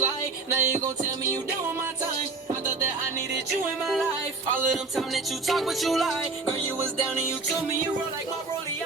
slide. Now you gon' tell me you done with my time. I thought that I needed you in my life. All of them time that you talk, but you lie. Girl, you was down and you told me you roll like my rollie.